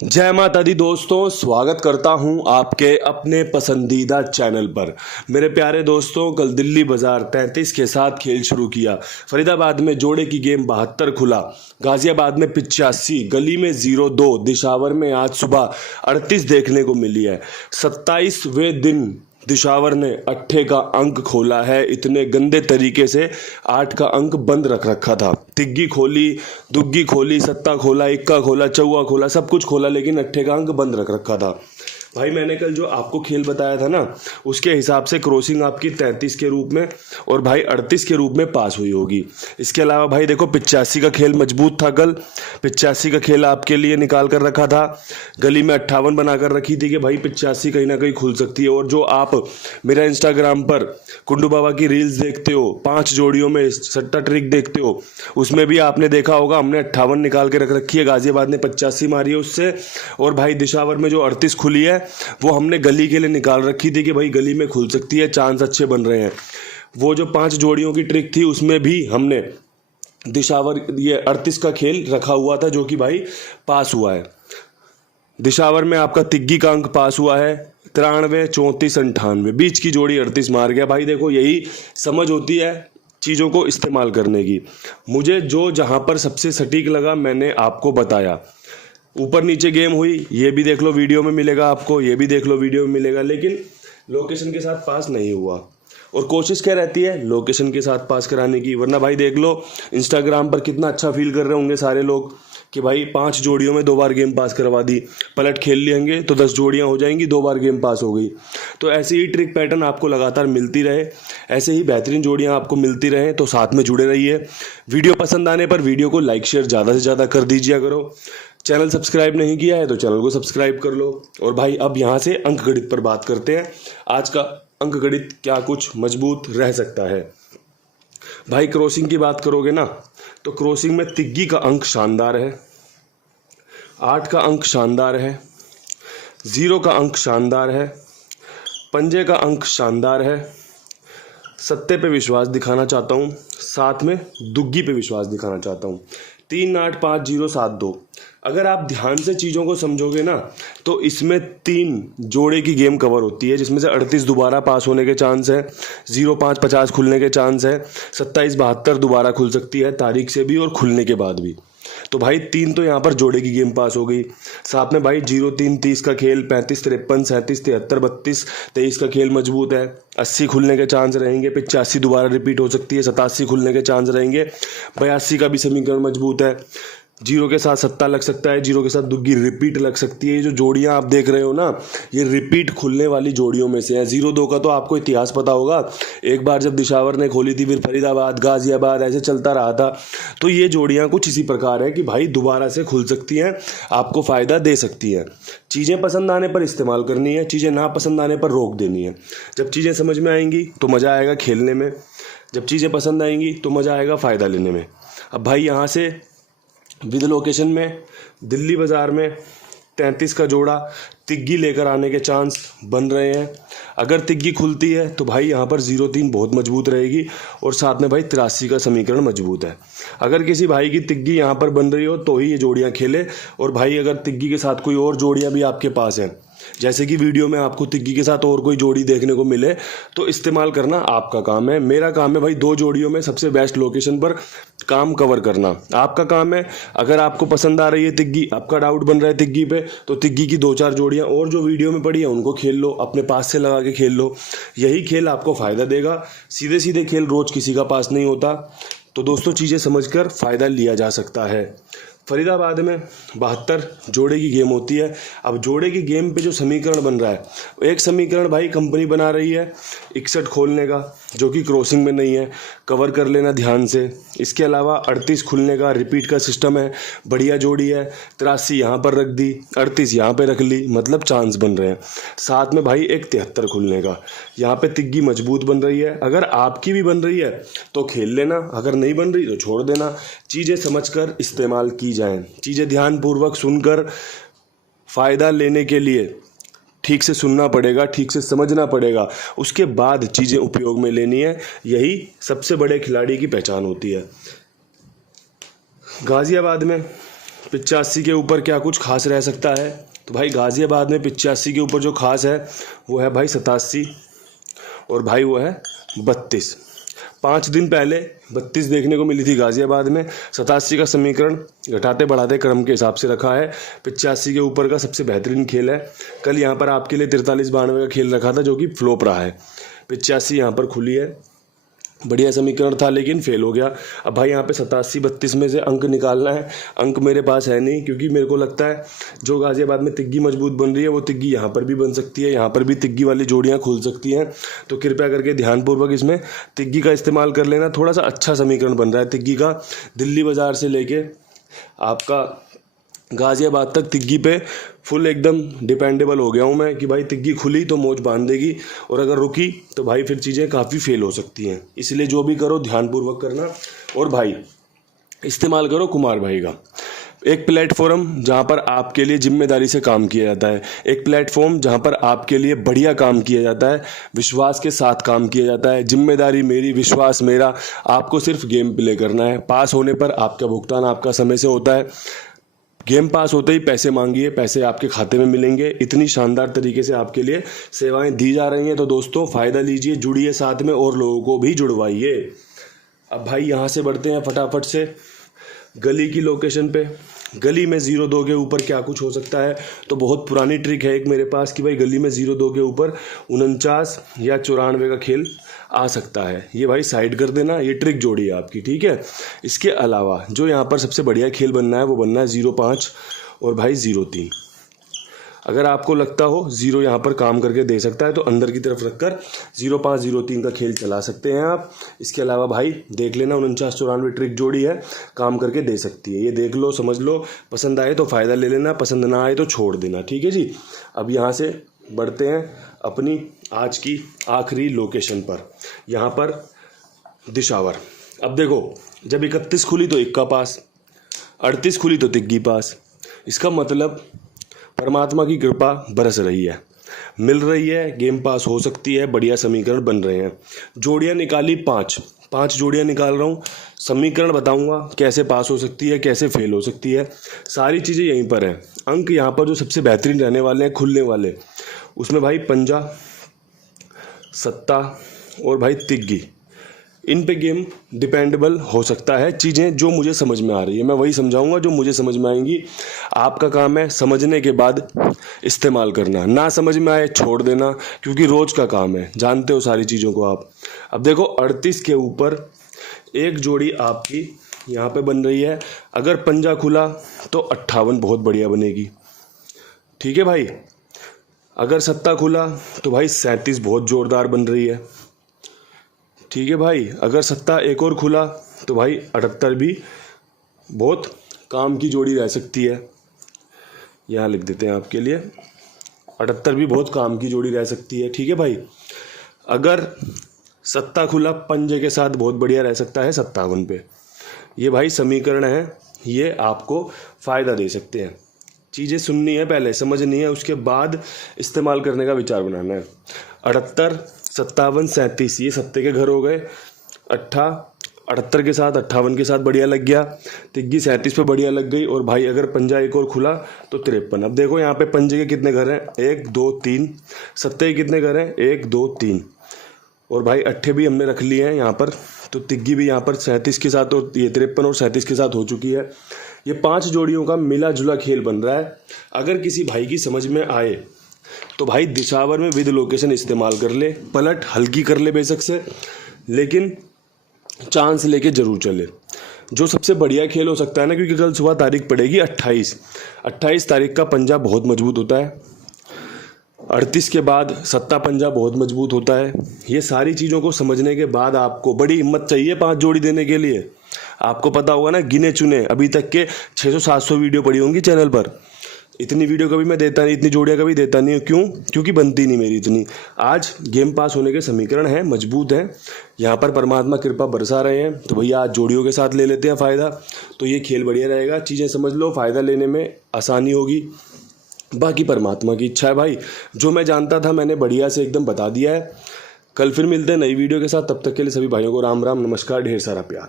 जय माता दी दोस्तों, स्वागत करता हूं आपके अपने पसंदीदा चैनल पर। मेरे प्यारे दोस्तों, कल दिल्ली बाजार 33 के साथ खेल शुरू किया। फरीदाबाद में जोड़े की गेम 72 खुला, गाजियाबाद में 85, गली में 0-2, दिशावर में आज सुबह 38 देखने को मिली है। 27वें दिन दिशावर ने 8 का अंक खोला है। इतने गंदे तरीके से 8 का अंक बंद रख रखा था। तिग्गी खोली, दुग्गी खोली, सत्ता खोला, इक्का खोला, चौवा खोला, सब कुछ खोला, लेकिन 8 का अंक बंद रख रखा था। भाई मैंने कल जो आपको खेल बताया था ना, उसके हिसाब से क्रॉसिंग आपकी 33 के रूप में और भाई 38 के रूप में पास हुई होगी। इसके अलावा भाई देखो 85 का खेल मजबूत था। कल 85 का खेल आपके लिए निकाल कर रखा था। गली में 58 बनाकर रखी थी कि भाई 85 कहीं ना कहीं खुल सकती है। और जो आप मेरा इंस्टाग्राम पर कुंडू बाबा की रील्स देखते हो, 5 जोड़ियों में सट्टा ट्रिक देखते हो, उसमें भी आपने देखा होगा हमने 58 निकाल के रख रखी है। गाजियाबाद ने 85 मारी है उससे। और भाई दिशावर में जो 38 खुली है वो हमने गली के लिए निकाल रखी थी कि भाई गली में खुल सकती है, चांस अच्छे बन रहे हैं। वो जो 5 जोड़ियों की ट्रिक थी उसमें भी हमने दिशावर ये 38 का खेल रखा हुआ था, जो कि भाई पास हुआ है। दिशावर में आपका तिग्गी का अंक पास हुआ है 93, 34, 98, बीच की जोड़ी 38 मार गया। भाई देखो यही समझ होती है चीज़ों को इस्तेमाल करने की। मुझे जो जहाँ पर सबसे सटीक लगा मैंने आपको बताया। ऊपर नीचे गेम हुई, ये भी देख लो वीडियो में मिलेगा आपको, ये भी देख लो वीडियो में मिलेगा, लेकिन लोकेशन के साथ पास नहीं हुआ। और कोशिश क्या रहती है लोकेशन के साथ पास कराने की, वरना भाई देख लो इंस्टाग्राम पर कितना अच्छा फील कर रहे होंगे सारे लोग कि भाई 5 जोड़ियों में 2 बार गेम पास करवा दी, पलट खेल लेंगे तो 10 जोड़ियां हो जाएंगी, 2 बार गेम पास हो गई। तो ऐसे ही ट्रिक पैटर्न आपको लगातार मिलती रहे, ऐसे ही बेहतरीन जोड़ियां आपको मिलती रहे, तो साथ में जुड़े रहिए। वीडियो पसंद आने पर वीडियो को लाइक शेयर ज़्यादा से ज़्यादा कर दीजिए करो। चैनल सब्सक्राइब नहीं किया है तो चैनल को सब्सक्राइब कर लो। और भाई अब यहाँ से अंक गणित पर बात करते हैं। आज का अंक गणित क्या कुछ मजबूत रह सकता है। भाई क्रॉसिंग की बात करोगे ना, तो क्रॉसिंग में तिग्गी का अंक शानदार है, 8 का अंक शानदार है, 0 का अंक शानदार है, पंजे का अंक शानदार है। सत्ते पे विश्वास दिखाना चाहता हूँ, साथ में दुग्गी पे विश्वास दिखाना चाहता हूँ। 3, 8, 5, 0, 7, 2। अगर आप ध्यान से चीज़ों को समझोगे ना, तो इसमें 3 जोड़े की गेम कवर होती है, जिसमें से 38 दोबारा पास होने के चांस है, 0, 5, 50 खुलने के चांस है, 27, 72 दोबारा खुल सकती है तारीख से भी और खुलने के बाद भी। तो भाई 3 तो यहाँ पर जोड़े की गेम पास हो गई। साथ में भाई 0, 3, 30 का खेल, 35, 53, 37, 73, 32, 23 का खेल मजबूत है। 80 खुलने के चांस रहेंगे, 85 दोबारा रिपीट हो सकती है, 87 खुलने के चांस रहेंगे, 82 का भी समीकरण मजबूत है। 0 के साथ सत्ता लग सकता है, 0 के साथ दुग्गी रिपीट लग सकती है। ये जो जोड़ियां आप देख रहे हो ना, ये रिपीट खुलने वाली जोड़ियों में से है। 0-2 का तो आपको इतिहास पता होगा, एक बार जब दिशावर ने खोली थी, फिर फरीदाबाद, गाजियाबाद, ऐसे चलता रहा था। तो ये जोड़ियां कुछ इसी प्रकार है कि भाई दोबारा से खुल सकती हैं, आपको फ़ायदा दे सकती हैं। चीज़ें पसंद आने पर इस्तेमाल करनी है, चीज़ें ना पसंद आने पर रोक देनी है। जब चीज़ें समझ में आएंगी तो मज़ा आएगा खेलने में, जब चीज़ें पसंद आएंगी तो मज़ा आएगा फ़ायदा लेने में। अब भाई यहाँ से विद लोकेशन में दिल्ली बाज़ार में 33 का जोड़ा तिग्गी लेकर आने के चांस बन रहे हैं। अगर तिग्गी खुलती है तो भाई यहाँ पर 0-3 बहुत मजबूत रहेगी, और साथ में भाई 83 का समीकरण मजबूत है। अगर किसी भाई की तिग्गी यहाँ पर बन रही हो तो ही ये जोड़ियाँ खेले। और भाई अगर तिग्गी के साथ कोई और जोड़ियाँ भी आपके पास हैं, जैसे कि वीडियो में आपको तिग्गी के साथ और कोई जोड़ी देखने को मिले, तो इस्तेमाल करना आपका काम है। मेरा काम है भाई 2 जोड़ियों में सबसे बेस्ट लोकेशन पर काम कवर करना, आपका काम है। अगर आपको पसंद आ रही है तिग्गी, आपका डाउट बन रहा है तिग्गी पे, तो तिग्गी की 2-4 जोड़ियां और जो वीडियो में पड़ी है उनको खेल लो, अपने पास से लगा के खेल लो। यही खेल आपको फ़ायदा देगा। सीधे सीधे खेल रोज़ किसी का पास नहीं होता। तो दोस्तों चीज़ें समझकर फ़ायदा लिया जा सकता है। फरीदाबाद में 72 जोड़े की गेम होती है। अब जोड़े की गेम पे जो समीकरण बन रहा है, एक समीकरण भाई कंपनी बना रही है 61 खोलने का, जो कि क्रॉसिंग में नहीं है, कवर कर लेना ध्यान से। इसके अलावा 38 खुलने का रिपीट का सिस्टम है, बढ़िया जोड़ी है। 83 यहाँ पर रख दी, 38 यहाँ पे रख ली, मतलब चांस बन रहे हैं। साथ में भाई एक 73 खुलने का, यहाँ पे तिग्गी मजबूत बन रही है। अगर आपकी भी बन रही है तो खेल लेना, अगर नहीं बन रही तो छोड़ देना। चीज़ें समझकर इस्तेमाल की जाएं, चीज़ें ध्यानपूर्वक सुनकर फ़ायदा लेने के लिए ठीक से सुनना पड़ेगा, ठीक से समझना पड़ेगा, उसके बाद चीज़ें उपयोग में लेनी है। यही सबसे बड़े खिलाड़ी की पहचान होती है। गाजियाबाद में 85 के ऊपर क्या कुछ खास रह सकता है? तो भाई गाज़ियाबाद में 85 के ऊपर जो खास है वो है भाई 87 और भाई वो है 32। 5 दिन पहले 32 देखने को मिली थी गाज़ियाबाद में। 87 का समीकरण घटाते बढ़ाते क्रम के हिसाब से रखा है। 85 के ऊपर का सबसे बेहतरीन खेल है। कल यहाँ पर आपके लिए 43-92 का खेल रखा था जो कि फ्लॉप रहा है। 85 यहाँ पर खुली है, बढ़िया समीकरण था लेकिन फेल हो गया। अब भाई यहाँ पे 87-32 में से अंक निकालना है। अंक मेरे पास है नहीं, क्योंकि मेरे को लगता है जो गाज़ियाबाद में तिग्गी मजबूत बन रही है वो तिग्गी यहाँ पर भी बन सकती है, यहाँ पर भी तिग्गी वाली जोड़ियाँ खुल सकती हैं। तो कृपया करके ध्यानपूर्वक इसमें तिग्गी का इस्तेमाल कर लेना। थोड़ा सा अच्छा समीकरण बन रहा है तिग्गी का। दिल्ली बाज़ार से लेके आपका गाज़ियाबाद तक तिग्गी पे फुल एकदम डिपेंडेबल हो गया हूँ मैं कि भाई तिग्गी खुली तो मौज बांध देगी, और अगर रुकी तो भाई फिर चीज़ें काफ़ी फेल हो सकती हैं। इसलिए जो भी करो ध्यानपूर्वक करना। और भाई इस्तेमाल करो कुमार भाई का, एक प्लेटफॉर्म जहां पर आपके लिए जिम्मेदारी से काम किया जाता है, एक प्लेटफॉर्म जहां पर आपके लिए बढ़िया काम किया जाता है, विश्वास के साथ काम किया जाता है। जिम्मेदारी मेरी, विश्वास मेरा। आपको सिर्फ गेम प्ले करना है। पास होने पर आपका भुगतान आपका समय से होता है। गेम पास होते ही पैसे मांगिए, पैसे आपके खाते में मिलेंगे। इतनी शानदार तरीके से आपके लिए सेवाएं दी जा रही हैं। तो दोस्तों फ़ायदा लीजिए, जुड़िए साथ में और लोगों को भी जुड़वाइए। अब भाई यहाँ से बढ़ते हैं फटाफट से गली की लोकेशन पे। गली में 0-2 के ऊपर क्या कुछ हो सकता है? तो बहुत पुरानी ट्रिक है एक मेरे पास कि भाई गली में 0-2 के ऊपर 49 या 94 का खेल आ सकता है। ये भाई साइड कर देना, ये ट्रिक जोड़ी है आपकी, ठीक है। इसके अलावा जो यहाँ पर सबसे बढ़िया खेल बनना है वो बनना है 0-5 और भाई 0-3। अगर आपको लगता हो 0 यहाँ पर काम करके दे सकता है तो अंदर की तरफ रखकर 0-5 0-3 का खेल चला सकते हैं आप। इसके अलावा भाई देख लेना 49-94 ट्रिक जोड़ी है, काम करके दे सकती है। ये देख लो, समझ लो, पसंद आए तो फ़ायदा ले लेना, पसंद ना आए तो छोड़ देना, ठीक है जी। अब यहाँ से बढ़ते हैं अपनी आज की आखिरी लोकेशन पर, यहाँ पर दिशावर। अब देखो, जब 31 खुली तो इक्का पास, 38 खुली तो तिग्गी पास। इसका मतलब परमात्मा की कृपा बरस रही है, मिल रही है, गेम पास हो सकती है, बढ़िया समीकरण बन रहे हैं। जोड़ियाँ निकाली 5 जोड़ियाँ निकाल रहा हूँ। समीकरण बताऊंगा कैसे पास हो सकती है, कैसे फेल हो सकती है, सारी चीज़ें यहीं पर हैं। अंक यहाँ पर जो सबसे बेहतरीन रहने वाले हैं, खुलने वाले, उसमें भाई पंजा, सत्ता और भाई तिग्गी, इन पे गेम डिपेंडेबल हो सकता है। चीज़ें जो मुझे समझ में आ रही है मैं वही समझाऊंगा, जो मुझे समझ में आएंगी। आपका काम है समझने के बाद इस्तेमाल करना, ना समझ में आए छोड़ देना, क्योंकि रोज़ का काम है, जानते हो सारी चीज़ों को आप। अब देखो 38 के ऊपर एक जोड़ी आपकी यहाँ पे बन रही है। अगर पंजा खुला तो 58 बहुत बढ़िया बनेगी, ठीक है भाई। अगर सत्ता खुला तो भाई 37 बहुत ज़ोरदार बन रही है, ठीक है भाई। अगर सत्ता एक और खुला तो भाई 78 भी बहुत काम की जोड़ी रह सकती है। यहाँ लिख देते हैं आपके लिए, 78 भी बहुत काम की जोड़ी रह सकती है, ठीक है भाई। अगर सत्ता खुला पंजे के साथ बहुत बढ़िया रह सकता है 57 पे। ये भाई समीकरण है, ये आपको फ़ायदा दे सकते हैं। चीज़ें सुननी है, पहले समझनी है, उसके बाद इस्तेमाल करने का विचार बनाना है। 78, 57, 37 ये सत्ते के घर हो गए। 78 के साथ 58 के साथ बढ़िया लग गया। तिग्गी 37 पे बढ़िया लग गई। और भाई अगर पंजा एक और खुला तो 53। अब देखो यहाँ पे पंजे के कितने घर हैं, 1 2 3। सत्ते के कितने घर हैं, 1 2 3। और भाई अट्ठे भी हमने रख लिए हैं यहाँ पर। तो तिग्गी भी यहाँ पर 37 के साथ और ये 53 और 37 के साथ हो चुकी है। ये 5 जोड़ियों का मिला जुला खेल बन रहा है। अगर किसी भाई की समझ में आए तो भाई दिशावर में विद लोकेशन इस्तेमाल कर ले, पलट हल्की कर ले बेशक से, लेकिन चांस लेके जरूर चले। जो सबसे बढ़िया खेल हो सकता है ना, क्योंकि कल सुबह तारीख पड़ेगी 28 तारीख का पंजा बहुत मजबूत होता है। 38 के बाद सत्ता पंजा बहुत मजबूत होता है। ये सारी चीज़ों को समझने के बाद आपको बड़ी हिम्मत चाहिए 5 जोड़ी देने के लिए। आपको पता होगा ना, गिने चुने अभी तक के 600-700 वीडियो पड़ी होंगी चैनल पर। इतनी वीडियो कभी मैं देता नहीं, इतनी जोड़ियाँ कभी देता नहीं हूँ। क्यों? क्योंकि बनती नहीं मेरी इतनी। आज गेम पास होने के समीकरण हैं, मजबूत हैं, यहाँ पर परमात्मा कृपा बरसा रहे हैं। तो भैया आज जोड़ियों के साथ ले लेते हैं फ़ायदा, तो ये खेल बढ़िया रहेगा। चीज़ें समझ लो, फ़ायदा लेने में आसानी होगी। बाकी परमात्मा की इच्छा है भाई। जो मैं जानता था मैंने बढ़िया से एकदम बता दिया है। कल फिर मिलते हैं नई वीडियो के साथ। तब तक के लिए सभी भाइयों को राम राम, नमस्कार, ढेर सारा प्यार।